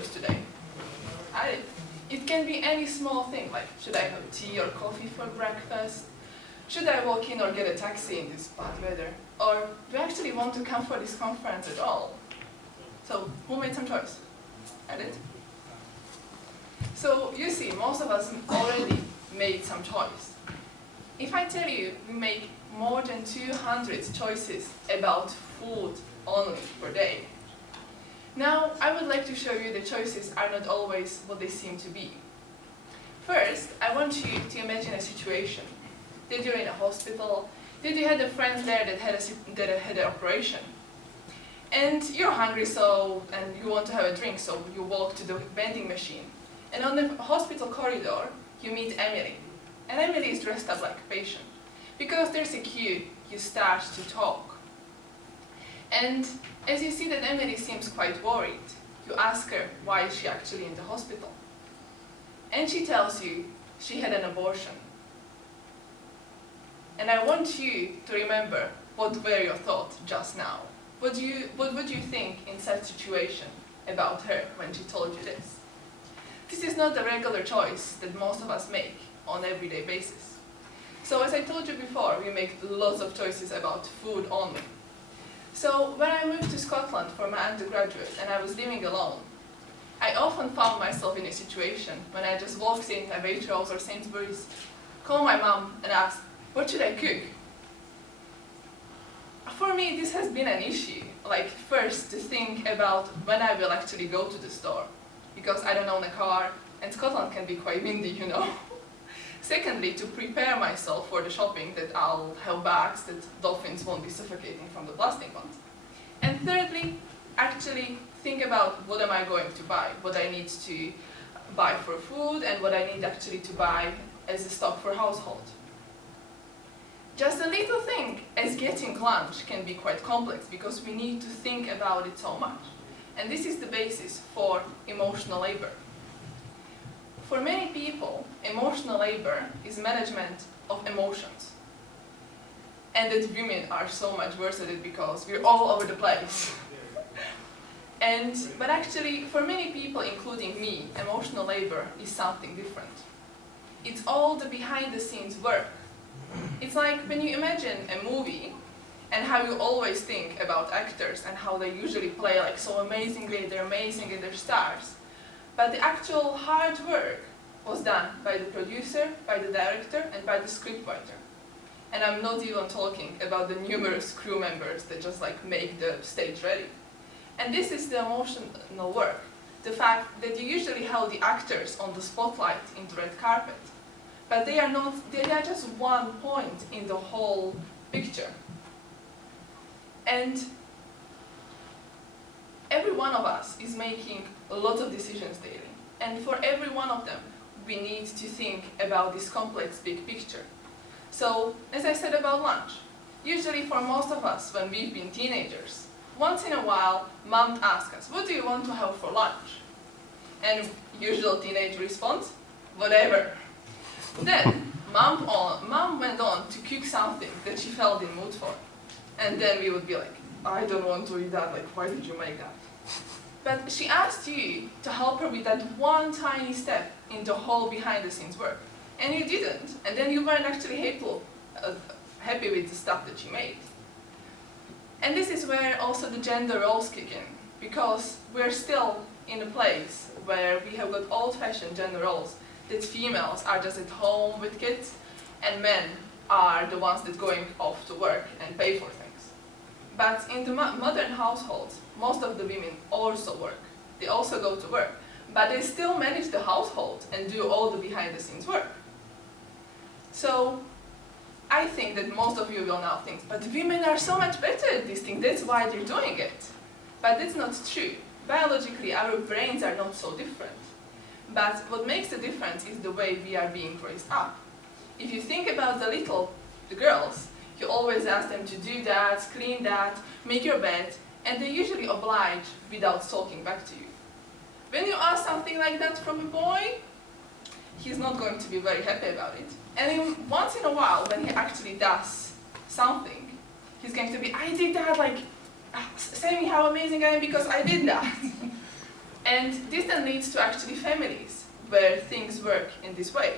choice today? It can be any small thing, like should I have tea or coffee for breakfast? Should I walk in or get a taxi in this bad weather? Or do I actually want to come for this conference at all? So who made some choice? I did. So you see, most of us already made some choice. If I tell you we make more than 200 choices about food only per day, now I would like to show you the choices are not always what they seem to be. First, I want you to imagine a situation. That you're in a hospital, that you had a friend there that had an operation. And you're hungry and you want to have a drink, so you walk to the vending machine. And on the hospital corridor, you meet Emily. And Emily is dressed up like a patient. Because there's a queue, you start to talk. And as you see that Emily seems quite worried, you ask her why is she actually in the hospital. And she tells you she had an abortion. And I want you to remember what were your thoughts just now. What would you think in such situation about her when she told you this? This is not the regular choice that most of us make on an everyday basis. So as I told you before, we make lots of choices about food only. So when I moved to Scotland for my undergraduate and I was living alone, I often found myself in a situation when I just walked in a Waitrose or Sainsbury's, called my mom and asked, what should I cook? For me, this has been an issue. Like, first, to think about when I will actually go to the store, because I don't own a car, and Scotland can be quite windy, you know. Secondly, to prepare myself for the shopping, that I'll have bags that dolphins won't be suffocating from the plastic ones. And thirdly, actually think about what am I going to buy, what I need to buy for food, and what I need actually to buy as a stock for household. Just a little thing as getting lunch can be quite complex because we need to think about it so much. And this is the basis for emotional labor. For many people, emotional labor is management of emotions. And that women are so much worse at it because we're all over the place. But actually, for many people, including me, emotional labor is something different. It's all the behind-the-scenes work. It's like when you imagine a movie and how you always think about actors and how they usually play like so amazingly, they're amazing and they're stars. But the actual hard work was done by the producer, by the director, and by the scriptwriter. And I'm not even talking about the numerous crew members that just like make the stage ready. And this is the emotional work. The fact that you usually have the actors on the spotlight in the red carpet. But they are just one point in the whole picture. And every one of us is making a lot of decisions daily. And for every one of them, we need to think about this complex big picture. So, as I said about lunch, usually for most of us when we've been teenagers, once in a while, mom asks us, what do you want to have for lunch? And usual teenage response, whatever. Then, mom went on to cook something that she felt in mood for. And then we would be like, I don't want to eat that, like, why did you make that? But she asked you to help her with that one tiny step in the whole behind-the-scenes work. And you didn't, and then you weren't actually happy with the stuff that she made. And this is where also the gender roles kick in, because we're still in a place where we have got old-fashioned gender roles, that females are just at home with kids, and men are the ones that going off to work and pay for things. But in the modern households, most of the women also work. They also go to work, but they still manage the household and do all the behind-the-scenes work. So I think that most of you will now think, but women are so much better at this thing, that's why they're doing it. But that's not true. Biologically, our brains are not so different. But what makes the difference is the way we are being raised up. If you think about the girls, you always ask them to do that, clean that, make your bed, and they usually oblige without talking back to you. When you ask something like that from a boy, he's not going to be very happy about it. And once in a while, when he actually does something, he's going to be, I did that, like, say me how amazing I am because I did that. And this then leads to actually families where things work in this way.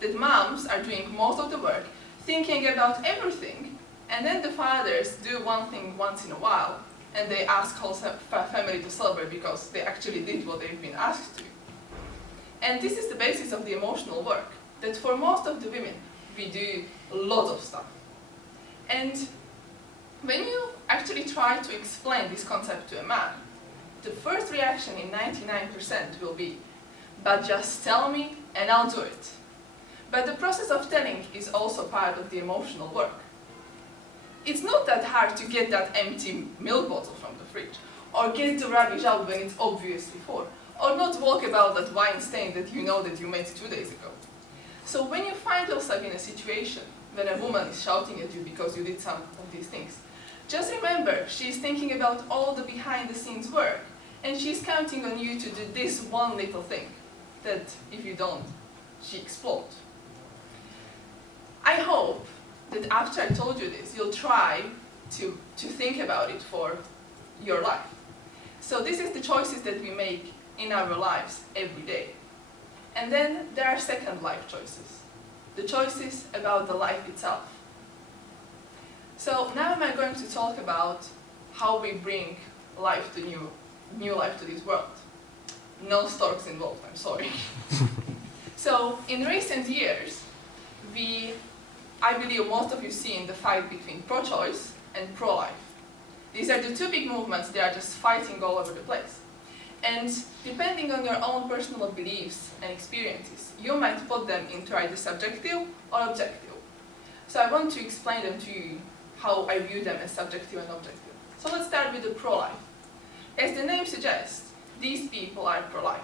That moms are doing most of the work, thinking about everything, and then the fathers do one thing once in a while, and they ask whole family to celebrate because they actually did what they've been asked to. And this is the basis of the emotional work, that for most of the women, we do a lot of stuff. And when you actually try to explain this concept to a man, the first reaction in 99% will be, but just tell me and I'll do it. But the process of telling is also part of the emotional work. It's not that hard to get that empty milk bottle from the fridge, or get the rubbish out when it's obviously full, or not walk about that wine stain that you know that you made 2 days ago. So when you find yourself in a situation when a woman is shouting at you because you did some of these things, just remember she's thinking about all the behind-the-scenes work, and she's counting on you to do this one little thing, that if you don't, she explodes. I hope that after I told you this, you'll try to think about it for your life. So this is the choices that we make in our lives every day. And then there are second life choices, the choices about the life itself. So now I'm going to talk about how we bring life to new life to this world. No storks involved, I'm sorry. So in recent years, I believe most of you seen the fight between pro-choice and pro-life. These are the two big movements, they are just fighting all over the place. And depending on your own personal beliefs and experiences, you might put them into either subjective or objective. So I want to explain them to you, how I view them as subjective and objective. So let's start with the pro-life. As the name suggests, these people are pro-life.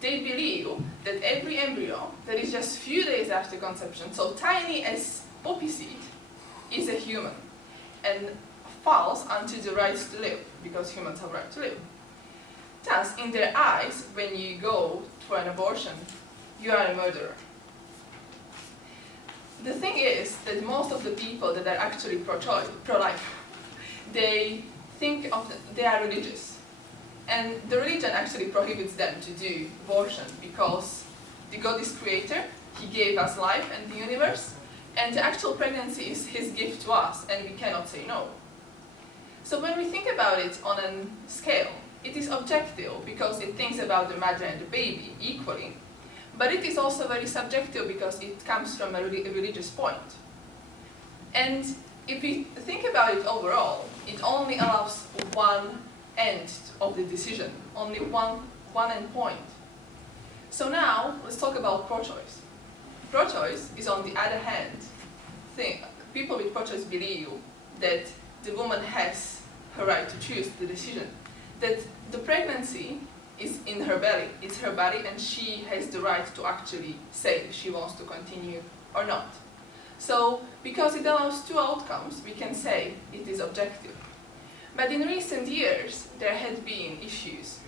They believe that every embryo that is just few days after conception, so tiny as poppy seed, is a human and falls onto the right to live, because humans have right to live. Thus, in their eyes, when you go for an abortion, you are a murderer. The thing is that most of the people that are actually pro-life, they are religious. And the religion actually prohibits them to do abortion because the God is creator, he gave us life and the universe, and the actual pregnancy is his gift to us, and we cannot say no. So when we think about it on a scale, it is objective because it thinks about the mother and the baby equally, but it is also very subjective because it comes from a religious point. And if we think about it overall, it only allows one end of the decision, only one end point. So now, let's talk about pro-choice. Pro-choice is, on the other hand, people with pro-choice believe that the woman has her right to choose the decision, that the pregnancy is in her belly, it's her body, and she has the right to actually say if she wants to continue or not. So, because it allows two outcomes, we can say it is objective. But in recent years, there had been issues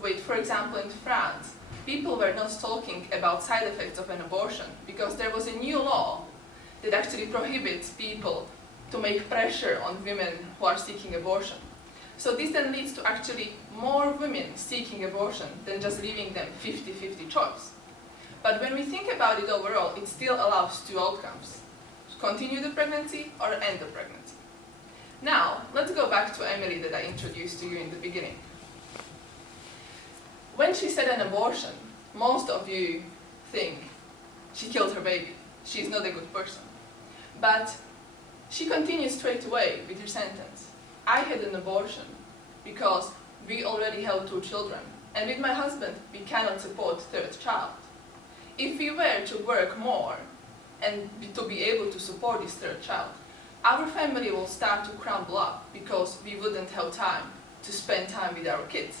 with, for example, in France, people were not talking about side effects of an abortion because there was a new law that actually prohibits people to make pressure on women who are seeking abortion. So this then leads to actually more women seeking abortion than just leaving them 50-50 choice. But when we think about it overall, it still allows two outcomes: continue the pregnancy or end the pregnancy. Now, let's go back to Emily that I introduced to you in the beginning. When she said an abortion, most of you think she killed her baby. She's not a good person. But she continues straight away with her sentence. I had an abortion because we already have 2 children, and with my husband we cannot support third child. If we were to work more and to be able to support this third child, our family will start to crumble up because we wouldn't have time to spend time with our kids.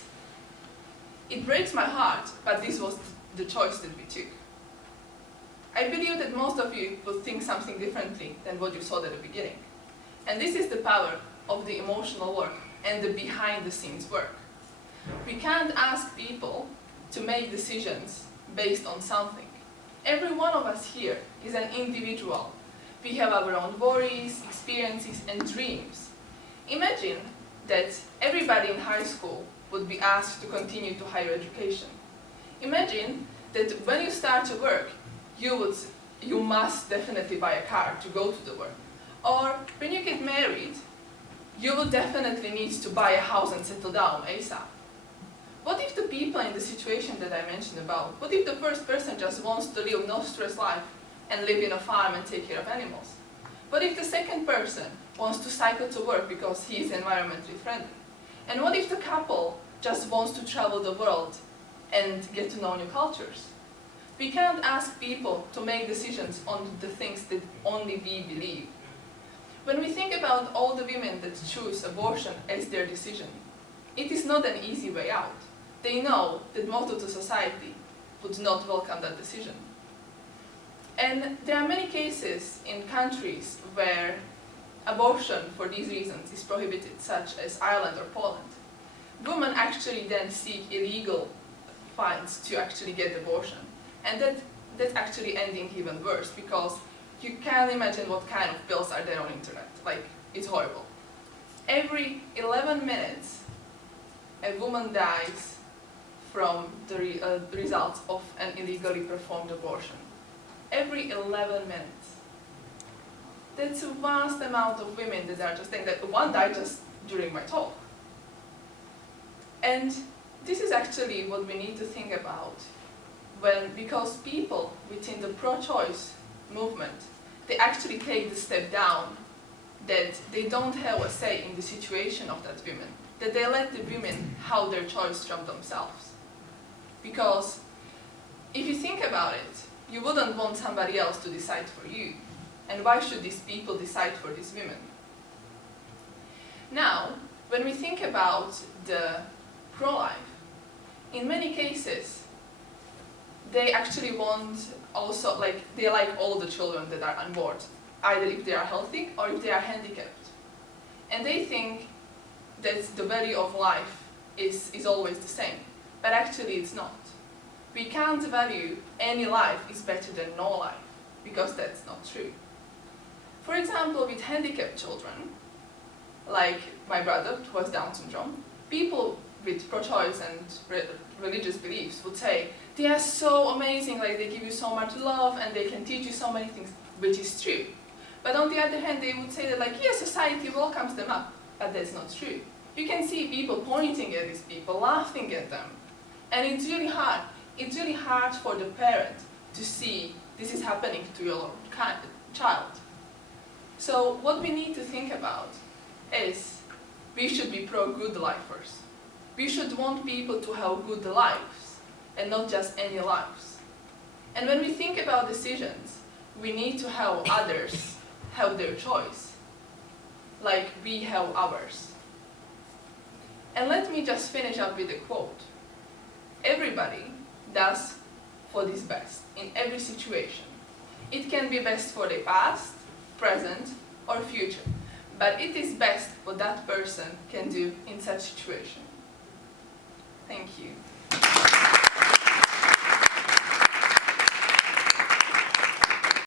It breaks my heart, but this was the choice that we took. I believe that most of you will think something differently than what you saw at the beginning. And this is the power of the emotional work and the behind-the-scenes work. We can't ask people to make decisions based on something. Every one of us here is an individual. We have our own worries, experiences, and dreams. Imagine that everybody in high school would be asked to continue to higher education. Imagine that when you start to work, you must definitely buy a car to go to the work. Or when you get married, you will definitely need to buy a house and settle down ASAP. What if the people in the situation that I mentioned about, what if the first person just wants to live no stress life and live in a farm and take care of animals? What if the second person wants to cycle to work because he is environmentally friendly? And what if the couple just wants to travel the world and get to know new cultures? We can't ask people to make decisions on the things that only we believe. When we think about all the women that choose abortion as their decision, it is not an easy way out. They know that most of the society would not welcome that decision. And there are many cases in countries where abortion for these reasons is prohibited, such as Ireland or Poland. Women actually then seek illegal fines to actually get abortion. And that's actually ending even worse, because you can't imagine what kind of bills are there on the internet. Like, it's horrible. Every 11 minutes, a woman dies from the results of an illegally performed abortion. Every 11 minutes. That's a vast amount of women that are just saying that one died just during my talk. And this is actually what we need to think about because people within the pro-choice movement, they actually take the step down that they don't have a say in the situation of that woman, that they let the women have their choice from themselves. Because if you think about it, you wouldn't want somebody else to decide for you. And why should these people decide for these women? Now, when we think about the pro-life, in many cases, they actually want also, they like all the children that are on board, either if they are healthy or if they are handicapped. And they think that the value of life is always the same, but actually it's not. We can't value any life is better than no life, because that's not true. For example, with handicapped children, like my brother who has Down syndrome, people with pro-choice and religious beliefs would say, they are so amazing, like they give you so much love and they can teach you so many things, which is true. But on the other hand, they would say that yes, society welcomes them up, but that's not true. You can see people pointing at these people, laughing at them, and it's really hard. It's really hard for the parent to see this is happening to your child. So what we need to think about is we should be pro-good lifers. We should want people to have good lives and not just any lives. And when we think about decisions, we need to have others have their choice, like we have ours. And let me just finish up with a quote. Everybody does what is best in every situation. It can be best for the past, present, or future, but it is best what that person can do in such situation. Thank you.